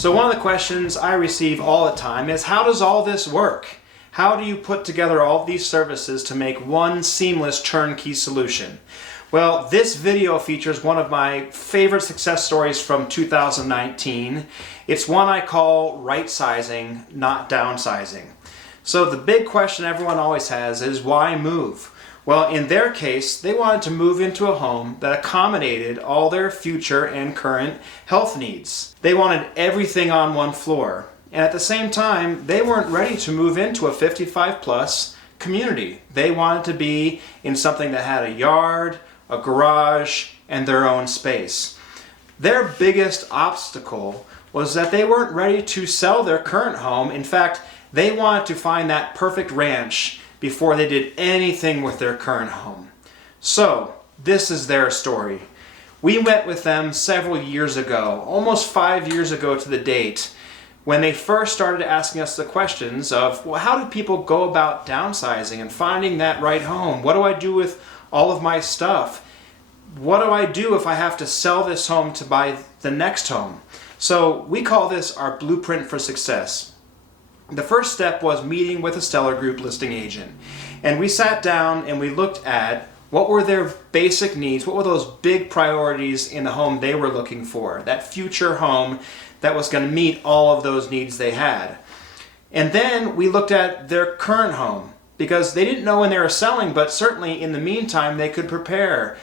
So one of the questions I receive all the time is, how does all this work? How do you put together all of these services to make one seamless turnkey solution? Well, this video features one of my favorite success stories from 2019. It's one I call Rightsizing, not Downsizing. So the big question everyone always has is, why move? Well, in their case, they wanted to move into a home that accommodated all their future and current health needs. They wanted everything on one floor. And at the same time, they weren't ready to move into a 55-plus community. They wanted to be in something that had a yard, a garage, and their own space. Their biggest obstacle was that they weren't ready to sell their current home. In fact, they wanted to find that perfect ranch before they did anything with their current home. So, this is their story. We met with them several years ago, almost 5 years ago to the date, when they first started asking us the questions of, well, how do people go about downsizing and finding that right home? What do I do with all of my stuff? What do I do if I have to sell this home to buy the next home? So we call this our blueprint for success. The first step was meeting with a Steller Group listing agent. And we sat down and we looked at what were their basic needs, what were those big priorities in the home they were looking for, that future home that was going to meet all of those needs they had. And then we looked at their current home, because they didn't know when they were selling, but certainly in the meantime they could prepare.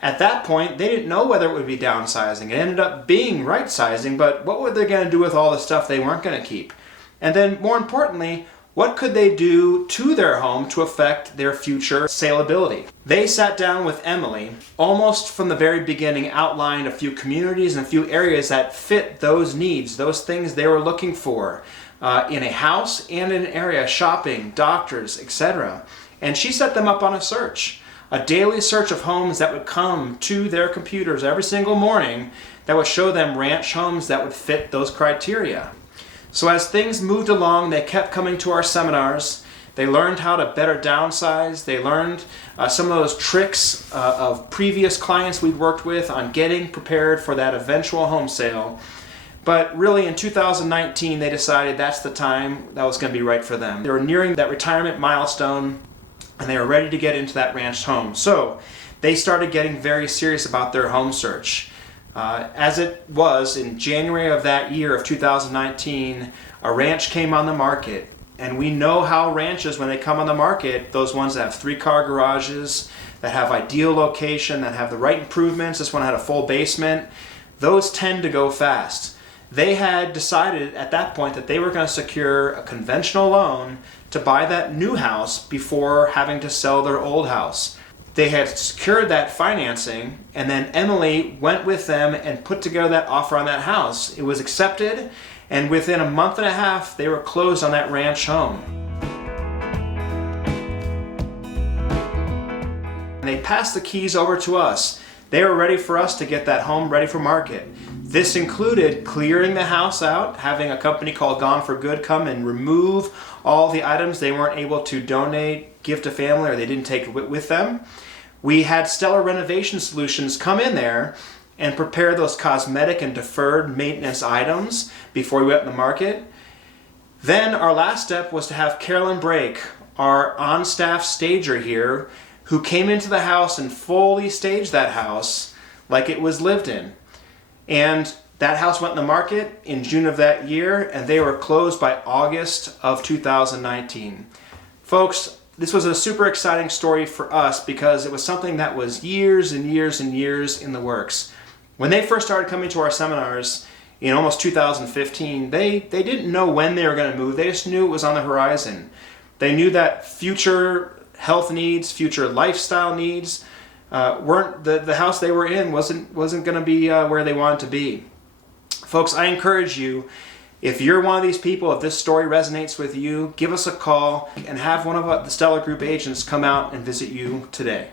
At that point, they didn't know whether it would be downsizing. It ended up being rightsizing, but what were they going to do with all the stuff they weren't going to keep? And then, more importantly, what could they do to their home to affect their future saleability? They sat down with Emily, almost from the very beginning, outlined a few communities and a few areas that fit those needs, those things they were looking for in a house and in an area, shopping, doctors, etc. And she set them up on a search, a daily search of homes that would come to their computers every single morning that would show them ranch homes that would fit those criteria. So as things moved along, they kept coming to our seminars. They learned how to better downsize. They learned some of those tricks of previous clients we'd worked with on getting prepared for that eventual home sale. But really in 2019, they decided that's the time that was going to be right for them. They were nearing that retirement milestone and they were ready to get into that ranch home. So they started getting very serious about their home search. As it was in January of that year of 2019, a ranch came on the market. And we know how ranches, when they come on the market, those ones that have 3-car garages, that have ideal location, that have the right improvements, this one had a full basement, those tend to go fast. They had decided at that point that they were going to secure a conventional loan to buy that new house before having to sell their old house. They had secured that financing, and then Emily went with them and put together that offer on that house. It was accepted, and within a month and a half, they were closed on that ranch home. And they passed the keys over to us. They were ready for us to get that home ready for market. This included clearing the house out, having a company called Gone for Good come and remove all the items they weren't able to donate, give to family, or they didn't take with them. We had Steller Renovation Solutions come in there and prepare those cosmetic and deferred maintenance items before we went in the market. Then our last step was to have Carolyn Brake, our on-staff stager here, who came into the house and fully staged that house like it was lived in. And that house went in the market in June of that year, and they were closed by August of 2019. Folks, this was a super exciting story for us because it was something that was years and years and years in the works. When they first started coming to our seminars in almost 2015, they didn't know when they were going to move. They just knew it was on the horizon. They knew that future health needs, future lifestyle needs weren't the house they were in wasn't going to be where they wanted to be. Folks, I encourage you, if you're one of these people, if this story resonates with you, give us a call and have one of the Steller Group agents come out and visit you today.